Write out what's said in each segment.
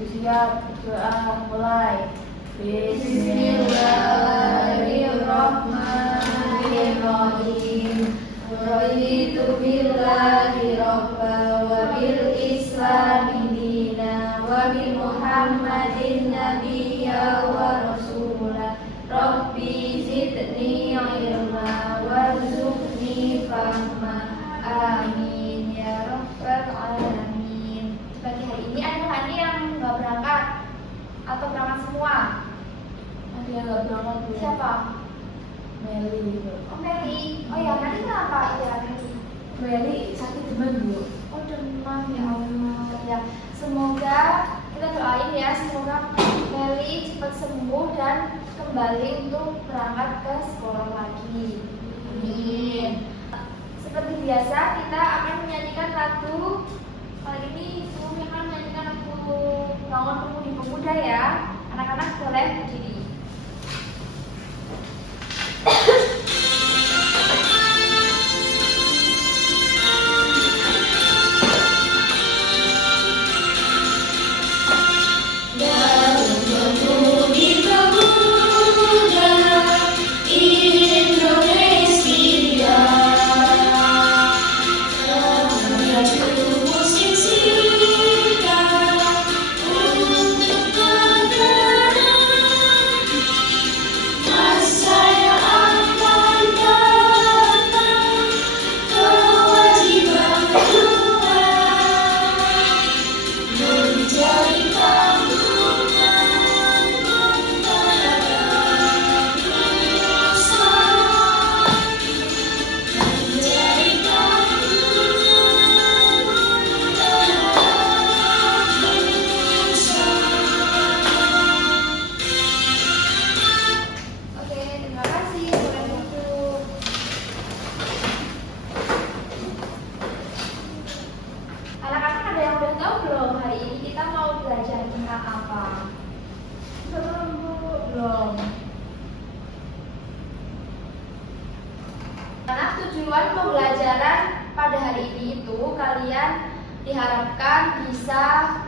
Siap, doa mulai. Bismillahirrahmanirrahim. Raditu billahi rabba wa bil islami dina wa bi Muhammadin nabiyya wa rasula. Rabbi zidni ilma warzuqni fahma. Amin ya rabbal alamin. Pagi hari ini ada hari yang nggak berangkat atau berangkat semua? Ada yang nggak berangkat Bu? Siapa? Meli. Oh Meli. Oh ya, nanti kenapa ya Meli? Meli sakit demam Bu. Oh demam ya Allah. Ya, semoga kita doain ya, semoga Meli cepat sembuh dan kembali untuk berangkat ke sekolah lagi. Amin. Seperti biasa kita akan menyanyikan lagu. Kali ini kami akan menyanyikan lagu Bangun Pemudi Pemuda ya. Anak-anak boleh berdiri. Tujuan pembelajaran pada hari ini itu kalian diharapkan bisa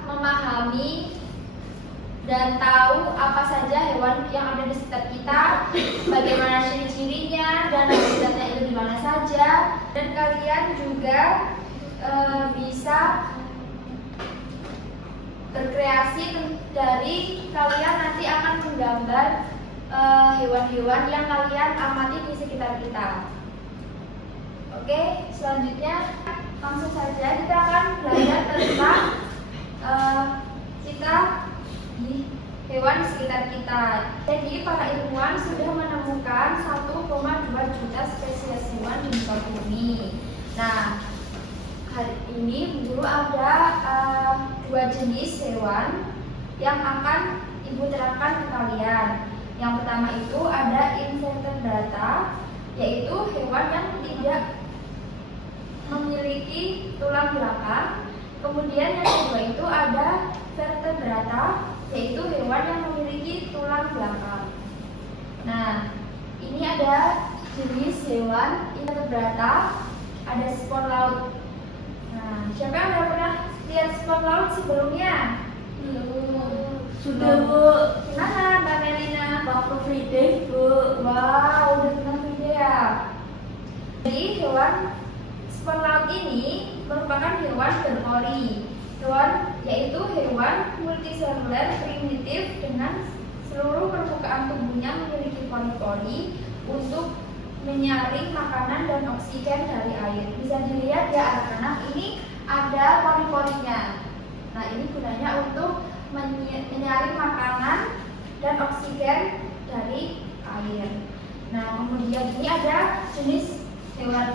memahami dan tahu apa saja hewan yang ada di sekitar kita, bagaimana ciri-cirinya dan habitatnya itu di mana saja, dan kalian juga bisa berkreasi dari kalian nanti akan menggambar hewan-hewan yang kalian amati di sekitar kita. Oke, selanjutnya langsung saja kita akan belajar tentang kita di hewan di sekitar kita. Jadi para ilmuwan sudah menemukan 1,2 juta spesies hewan di muka bumi. Nah, hari ini guru ada 2 jenis hewan yang akan ibu terangkan ke kalian. Yang pertama itu ada invertebrata, yaitu hewan yang tidak memiliki tulang belakang. Kemudian yang kedua itu ada vertebrata, yaitu hewan yang memiliki tulang belakang. Nah, ini ada jenis hewan invertebrata, ada spon laut. Nah, siapa yang udah pernah lihat spon laut sebelumnya? Belum. Sudah Bu. Gimana Mbak Melina? Waktu video Bu. Wow, udah pernah video ya. Jadi hewan spon laut ini merupakan hewan berpori. Yaitu hewan multiseluler primitif dengan seluruh permukaan tubuhnya memiliki pori-pori untuk menyaring makanan dan oksigen dari air. Bisa dilihat ya anak-anak, ini ada pori-porinya. Nah, ini gunanya untuk menyaring makanan dan oksigen dari air. Nah, kemudian ini ada jenis hewan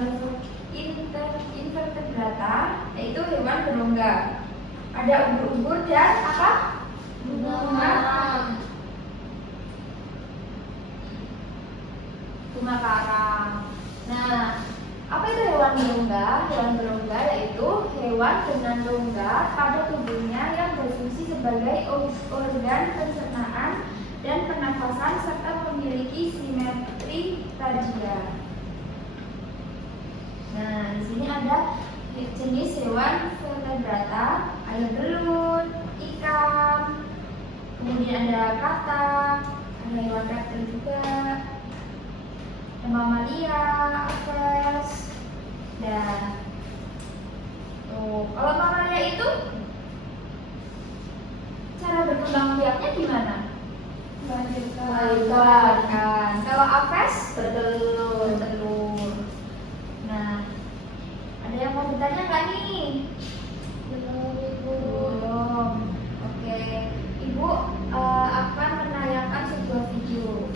invertebrata, yaitu hewan berongga. Ada ubur-ubur dan apa? Bunga karang. Nah, apa itu hewan berongga? Hewan berongga yaitu hewan dengan rongga pada tubuhnya yang berfungsi sebagai organ pencernaan dan pernafasan serta memiliki simetri rajia. Nah, di sini ada jenis hewan vertebrata, ada belut, ikan, Kemudian ada katak, ada hewan reptil juga, ada mamalia, aves, dan kalau mamalia itu cara berkembang biaknya gimana? Melahirkan. Kalau aves bertelur. Nah, ada yang mau bertanya nggak nih? Belum. Oke, Ibu akan menayangkan sebuah video.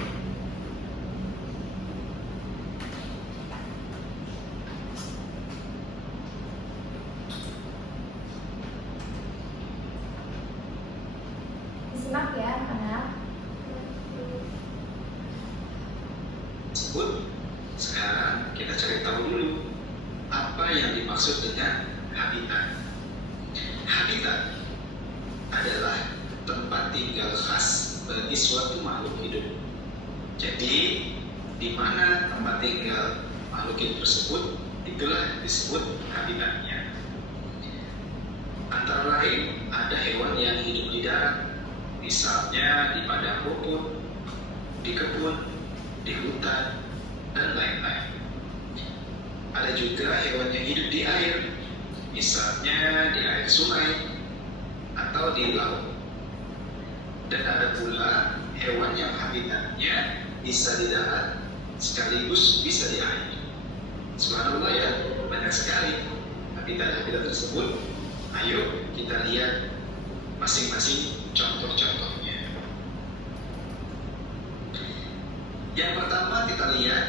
Disimak ya, anak. Sekarang kita cari tahu dulu apa yang dimaksud dengan habitat. Habitat adalah tempat tinggal khas bagi suatu makhluk hidup. Jadi, di mana tempat tinggal makhluk hidup tersebut, itulah disebut habitatnya. Antara lain, ada hewan yang hidup di darat, misalnya di padang rumput, di kebun, di hutan, dan lain-lain. Ada juga hewan yang hidup di air, misalnya di air sungai atau di laut. Dan ada pula hewan yang habitatnya bisa di darat sekaligus bisa di air. Subhanallah ya, banyak sekali habitat-habitat tersebut. Ayo kita lihat masing-masing contoh-contohnya. Yang pertama kita lihat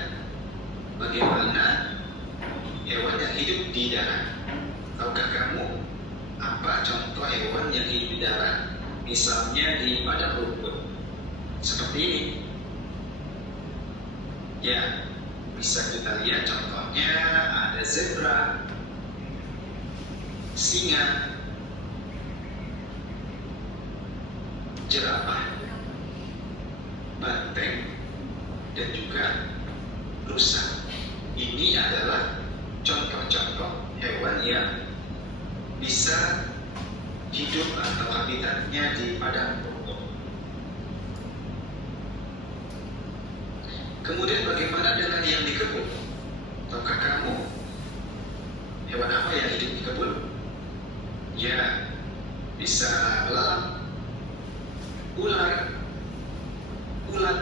bagaimana hewan yang hidup di darat. Tahukah kamu apa contoh hewan yang hidup di darat? Misalnya di padang rumput. Seperti ini. Ya, bisa kita lihat contohnya ada zebra, singa, jerapah, banteng, dan juga rusa. Ini adalah contoh-contoh hewan yang bisa hidup atau habitatnya di padang rumput. Kemudian bagaimana dengan yang di kebun? Tahukah kamu hewan apa yang hidup di kebun? Ya, bisa belalang, ular, ulat,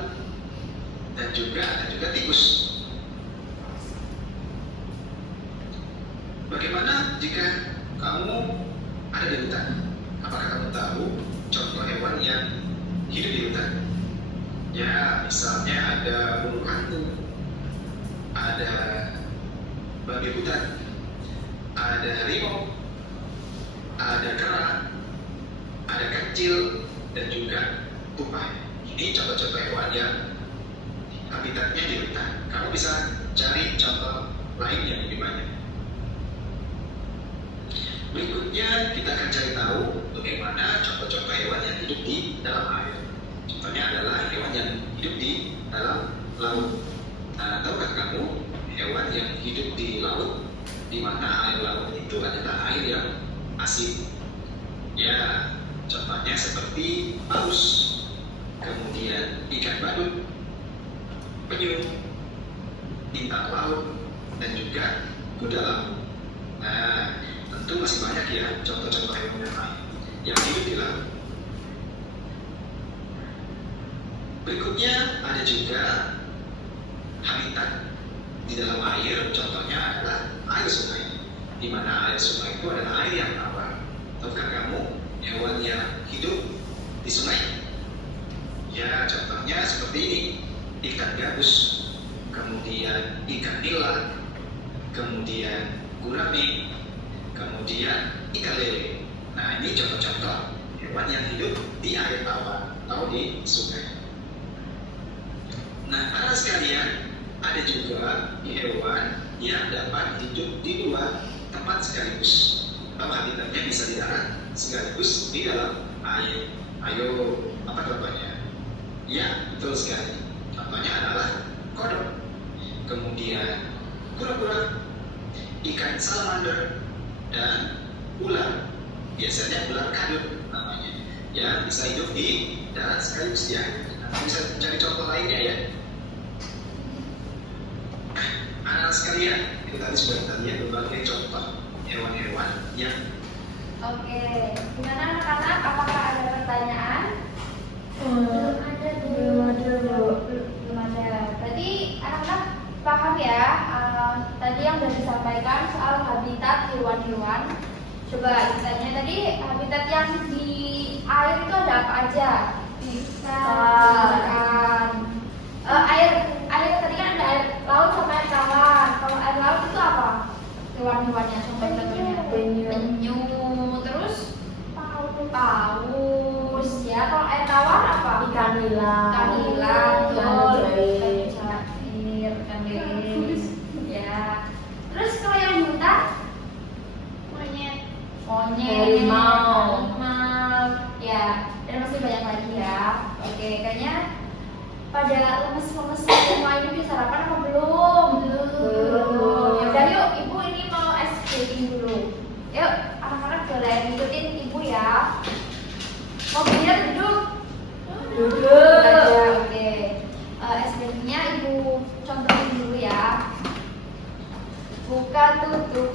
dan juga tikus. Bagaimana jika kamu ada di hutan? Apakah kamu tahu contoh hewan yang hidup di hutan? Ya, misalnya ada burung hantu, ada babi hutan, ada harimau, ada kera, ada kancil, dan juga tupai. Ini contoh-contoh hewan yang habitatnya di hutan. Kamu bisa cari contoh lain yang lebih banyak. Berikutnya kita akan cari tahu bagaimana contoh-contoh hewan yang hidup di dalam air. Contohnya adalah hewan yang hidup di dalam laut. Nah, tahukah kamu hewan yang hidup di laut, di mana air laut itu adalah air yang asin? Ya, contohnya seperti paus, kemudian ikan badut, penyu, bintang laut, dan juga kuda laut. Nah, tentu masih banyak ya contoh-contoh hewan yang lain yang hidup di laut. Berikutnya ada juga habitat di dalam air, contohnya adalah air sungai, di mana air sungai itu adalah air yang tawar. Tahukah kamu hewan yang hidup di sungai? Ya, contohnya seperti ini, ikan gabus, kemudian ikan nila, kemudian gurame, kemudian ikan lele. Nah, ini contoh-contoh hewan yang hidup di air tawar atau di sungai. Nah, anak sekalian, ada juga hewan yang dapat hidup di dua tempat sekaligus. Atau habitatnya bisa di darat sekaligus di dalam air. Ayo, apa contohnya? Ya, betul sekali. Contohnya adalah kodok, kemudian kura-kura, ikan salamander, dan ular. Biasanya ular kadut namanya. Ya, bisa hidup di darat sekaligus dia. Nanti bisa mencari contoh lainnya ya. Anak sekalian, kita tadi sudah kita lihat berbagai contoh hewan-hewan yang Oke, gimana anak-anak? Apakah ada pertanyaan? Belum ada Bu. Belum ada. Berarti anak-anak paham ya? Tadi yang sudah disampaikan soal habitat hewan-hewan. Coba ditanya tadi habitat yang di air itu ada apa aja? Ikan. Air tadi kan ada air laut sama air tawar. Kalau air laut itu apa? Hewan-hewannya contoh-contohnya. Penyu. Terus paus. Ya, kalau air tawar apa? Ikan nila. Ikan nila, Ikan betul. jair. Ikan lele. Ya. Terus kalau yang di hutan? Monyet, Harimau. ya, dan masih banyak lagi ya. Oke, kayaknya pada lemes-lemes semua ini bisa sarapan apa belum? Belum. Ya udah yuk, ibu ini mau es krim dulu. Yuk, anak-anak boleh ngikutin ibu ya. Mau biar duduk. Duduk. Oke. Es krimnya ibu contohin dulu ya. Buka tutup,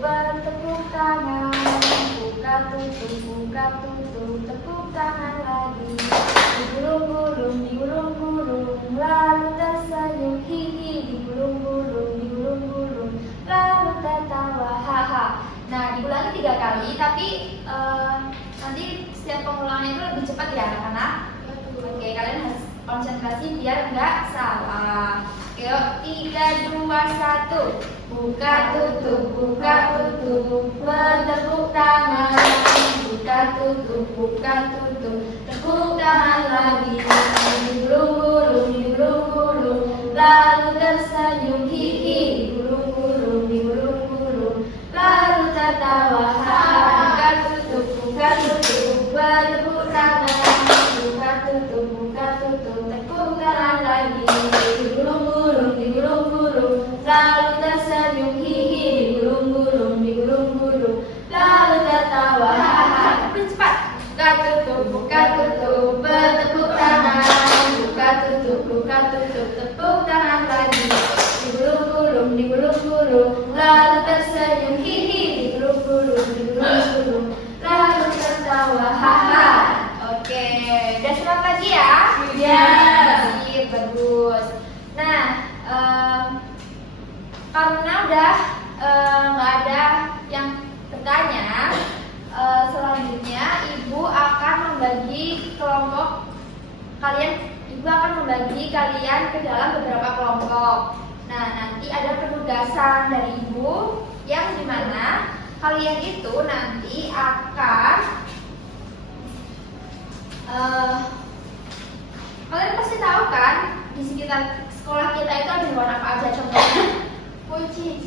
bertepuk tangan. Buka tutup, tepuk tangan lagi. Digulung-gulung, lalu tersenyum, hihi. Digulung-gulung, lalu tertawa, haha. Nah, diulangi 3 kali, tapi nanti setiap pengulangannya itu lebih cepat ya anak-anak. Oke, kalian harus konsentrasi biar nggak salah. Yuk, 3, 2, 1. Buka tutup, bertepuk tangan. Buka tutup, tepuk tangan lagi. Digulung-gulung, lalu tersenyum, hihi. Digulung-gulung, lalu tertawa, haha. Buka tutup, bertepuk tangan. Buka tutup, tepuk tangan lagi. Digulung-gulung, lalu tersenyum, hihi. Digulung-gulung, lalu tertawa, hahaha. Lebih cepat. Buka tutup, bertepuk tangan. Buka tutup, tepuk tangan lagi. Digulung-gulung, lalu tersenyum, hihi. Digulung-gulung, lalu tertawa, haha. Oke, udah siap lagi ya? Iya. Sip, bagus. Nah, karena udah nggak ada yang bertanya, selanjutnya ibu akan membagi kelompok kalian. Ibu akan membagi kalian ke dalam beberapa kelompok. Nah, nanti ada penugasan dari ibu yang dimana kalian itu nanti akan kalian pasti tahu kan di sekitar sekolah kita itu ada hewan apa aja contohnya?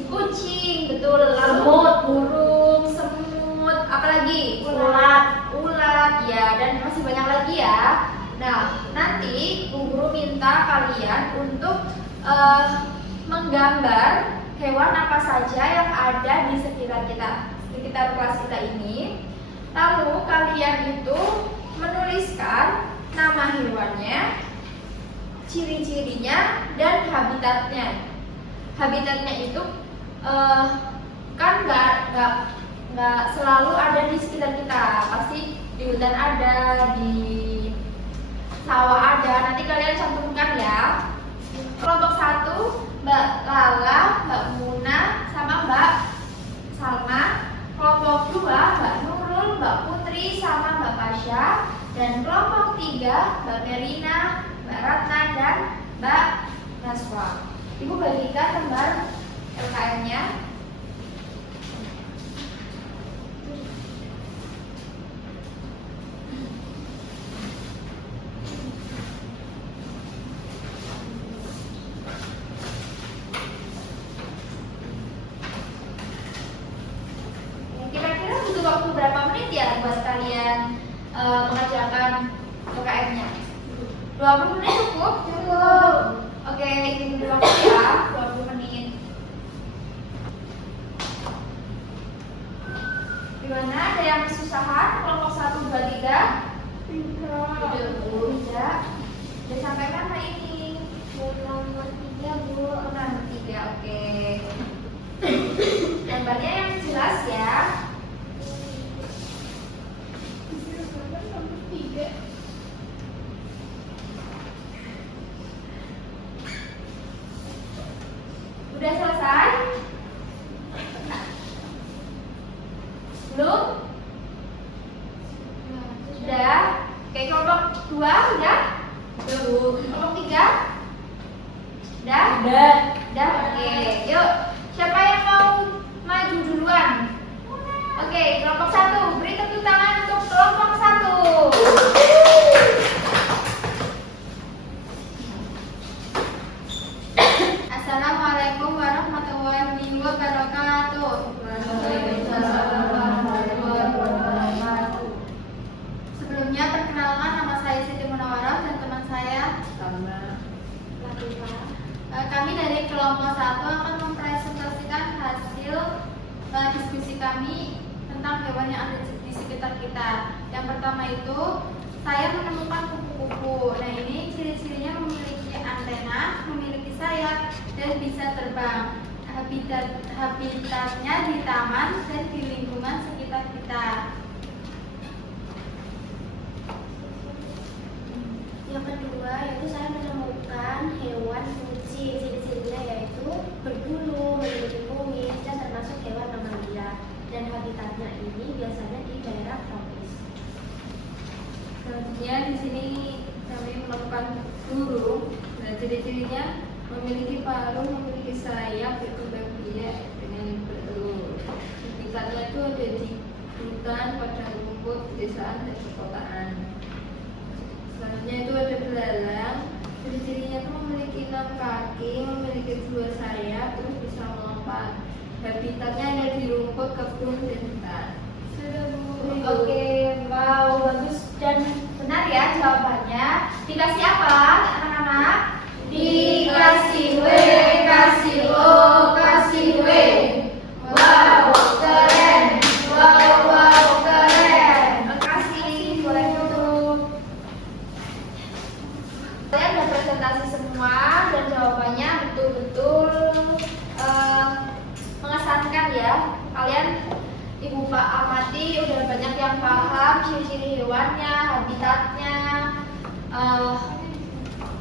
Kucing, betul. Lalu burung, semut, apalagi? Ulat, ya, dan masih banyak lagi ya. Nah, nanti Bu Guru minta kalian untuk menggambar hewan apa saja yang ada di sekitar kelas kita ini. Lalu kalian itu menuliskan nama hewannya, ciri-cirinya, dan habitatnya. Habitatnya itu kan nggak selalu ada di sekitar kita. Pasti di hutan ada, di sawah ada. Nanti kalian cantumkan ya. Kelompok 1 Mbak Lala, Mbak Muna, sama Mbak Salma. Kelompok 2 Mbak Nurul, Mbak Putri, sama Mbak Pasha. Dan kelompok 3 Mbak Merina, Mbak Ratna, dan Mbak Naswa. Ibu bagikan lembar LKM-nya. Kira-kira butuh waktu berapa menit ya buat kalian mengerjakan LKM-nya? 20 menit cukup? Cukup. Oke, ini dulu waktu ya, 20 menit. Gimana? Ada yang kesusahan? Kelompok 1, 2, 3? Tidak. Udah sampai mana ini? Nomor 3, Bu. Nomor 3, oke. Gambarnya yang jelas ya. Udah selesai? Belum? Sudah? Oke, kelompok 2 udah? Kelompok 3? Udah? Udah, oke. Yuk, siapa yang mau maju duluan? Oke, kelompok 1. Beri tepuk tangan untuk kelompok 1. Assalamualaikum warahmatullahi wabarakatuh. Sebelumnya perkenalkan, nama saya Siti Munawarah dan teman saya kami dari kelompok 1 akan mempresentasikan hasil diskusi kami tentang hewan yang ada di sekitar kita. Yang pertama itu, saya menemukan kupu-kupu. Nah, ini ciri-cirinya memiliki antena, memiliki sayap, dan bisa terbang. Habitatnya di taman dan di lingkungan sekitar kita. Yang kedua, yaitu saya menemukan hewan kucing. Ciri-cirinya yaitu berbulu, memiliki kumis, dan termasuk hewan mamalia. Dan habitatnya ini biasanya di daerah tropis. Selanjutnya di sini kami menemukan burung. Nah, ciri-cirinya memiliki paruh, memiliki sayap, berkembang biak dengan bertelur. Habitatnya itu ada di hutan, padang rumput, pedesaan, dan perkotaan. Selanjutnya itu ada belalang. Ciri-cirinya itu memiliki 6 kaki, memiliki 2 sayap, terus bisa melompat. Habitatnya ada di rumput, kebun, dan hutan. Sudah, Bu. Oke, wow, bagus dan benar ya jawabannya. Dikasih apa, anak-anak? Dikasih W, kasih O, kasih W. Wow, keren. Wow, keren. Makasih, boleh duduk. Kalian udah presentasi semua dan jawabannya betul-betul mengesankan ya. Kalian Ibu Pak amati udah banyak yang paham ciri-ciri hewannya, habitatnya.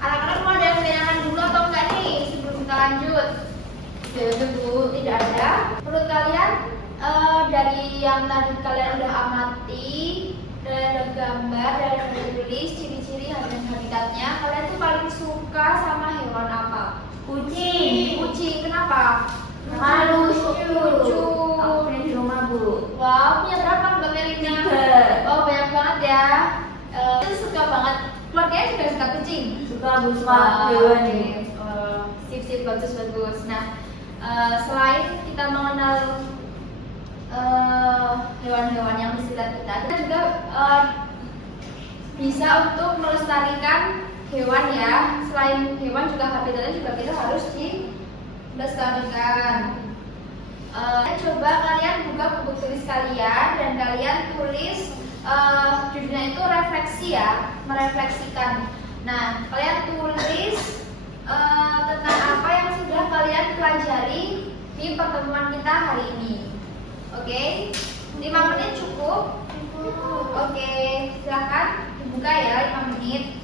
Anak-anak mau ada yang tanyakan dulu atau enggak nih sebelum kita lanjut? Tidak, Bu, tidak ada. Menurut kalian dari yang tadi kalian udah amati, dari ada gambar, dari ada tulis ciri-ciri dan habitatnya, kalian tuh paling suka sama hewan apa? Kucing. Kucing, kenapa? Lucu. Lucu. Di rumah, Bu. Wow, punya berapa Mbak Melina? 3. Oh, banyak banget ya. Itu suka banget. Keluarganya juga suka kucing. Suka, Bu, Wah, suka hewan oke. nih. Sip, bagus. Nah, selain kita mengenal hewan-hewan yang di sekitar kita juga bisa untuk melestarikan hewan ya. Selain hewan juga habitatnya juga kita harus dilestarikan. Coba kalian buka buku tulis kalian dan kalian tulis judulnya itu refleksi ya, merefleksikan. Nah, kalian tulis tentang apa yang sudah kalian pelajari di pertemuan kita hari ini. Oke, 5 menit cukup? Oke, silakan dibuka ya 5 menit.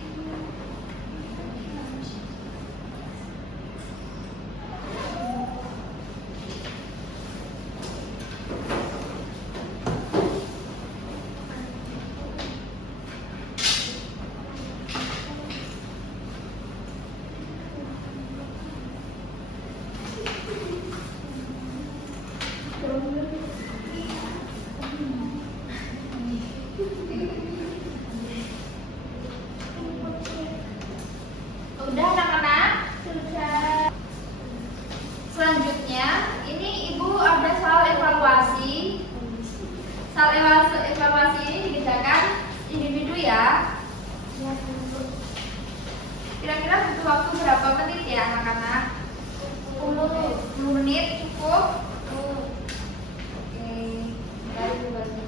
Udah anak-anak? Sudah. Selanjutnya, ini Ibu ada soal evaluasi. Soal evaluasi ini dikerjakan individu ya. Kira-kira butuh waktu berapa menit ya anak-anak? 10 menit cukup? Oke, baik.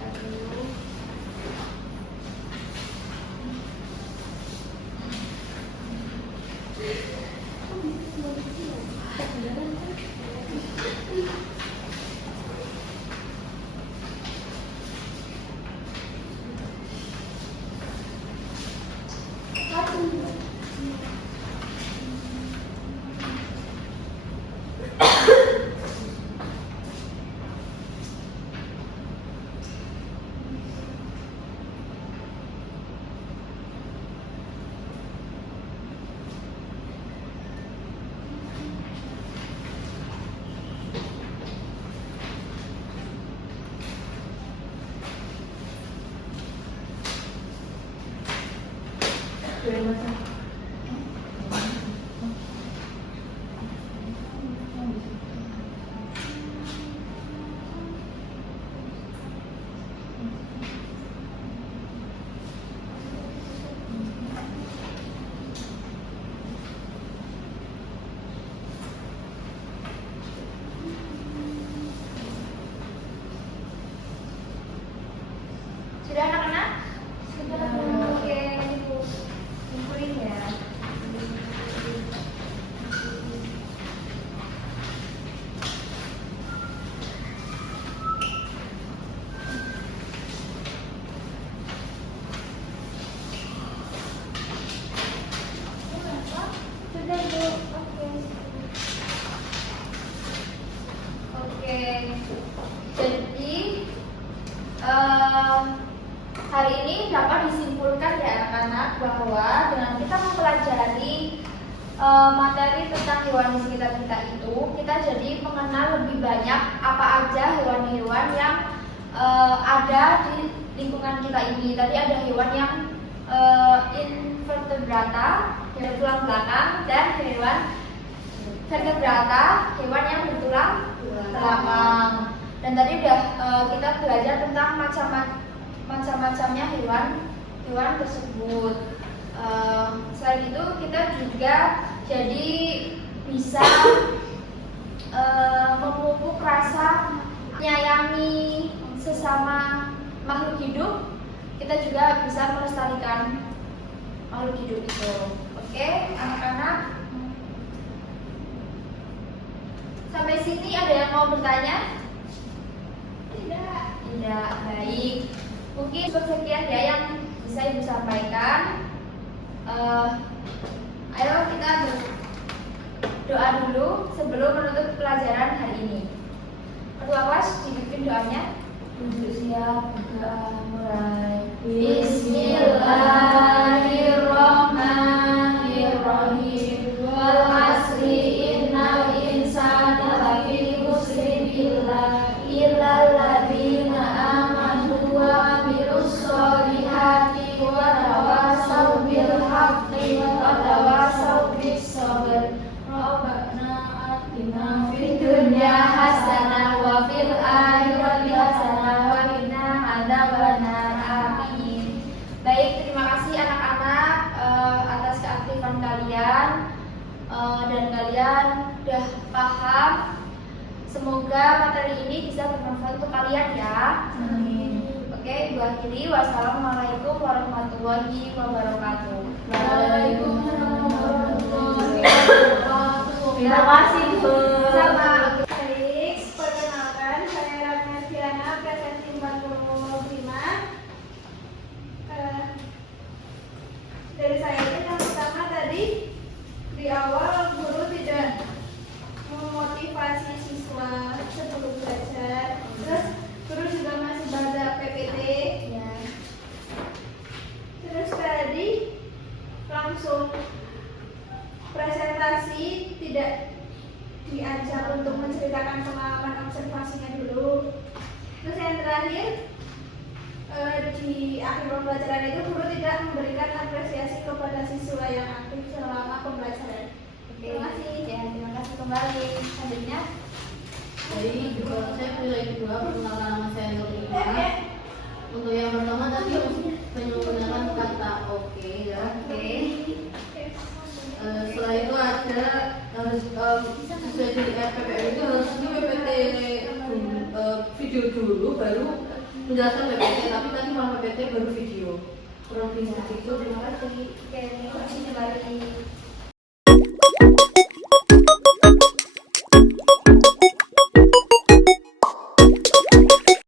Sudah anak-anak? Oke, kumpulin ya. Sudah Bu. Oke. Oke, jadi hari ini dapat disimpulkan ya anak-anak bahwa dengan kita mempelajari materi tentang hewan di sekitar kita itu, kita jadi mengenal lebih banyak apa aja hewan-hewan yang ada di lingkungan kita ini. Tadi ada hewan yang invertebrata, hewan tulang belakang, dan hewan vertebrata, hewan yang bertulang belakang. Dan tadi udah kita belajar tentang macam-macamnya hewan tersebut. Selain itu kita juga jadi bisa memupuk rasa menyayangi sesama makhluk hidup. Kita juga bisa melestarikan makhluk hidup itu. Oke, anak-anak. Sampai sini ada yang mau bertanya? Tidak. Baik. Mungkin sekian ya yang bisa Ibu sampaikan. Ayo kita berdoa dulu sebelum menutup pelajaran hari ini. Ketua kelas dipimpin doanya. Untuk siap, mulai. Bismillahirrahmanirrahim. Wal asri innal insana lafi khusrin illal ladzina amanu wa amilus solihati wa tawasaw bil haqqi wa tawasaw bis sabr. Rabbana atina fid dunya hasanah wa fil akhirati hasanah wa qina adzabannar. Amin. Baik, terima kasih anak-anak atas keaktifan kalian dan kalian sudah paham. Semoga materi ini bisa bermanfaat untuk kalian ya. Amin. Oke, Ibu akhiri. Wassalamualaikum warahmatullahi wabarakatuh. Waalaikumsalam warahmatullahi wabarakatuh. Terima kasih Bu. Sama. Baik, perkenalkan saya Ratna Fiana, presensi 45. Dari saya ini yang pertama tadi di awal guru tidak memotivasi siswa sebelum belajar. Terus guru juga masih baca PPT ya. Terus tadi langsung presentasi, tidak diajak untuk menceritakan pengalaman observasinya dulu. Terus yang terakhir di akhir pembelajaran itu guru tidak memberikan apresiasi kepada siswa yang aktif selama pembelajaran. Terima kasih. Ya, terima kasih kembali. Selanjutnya, Jadi juga saya punya dua perkenalan nama saya Nur Ina. Untuk yang pertama tadi menggunakan kata oke ya. oke. Setelah itu ada harus sesuai di RPPM itu harus di PPT video dulu baru menjelaskan PPT, tapi tadi malah PPT baru video. Kurang lebih seperti itu. Terima kasih. Oke, terima kasih kembali.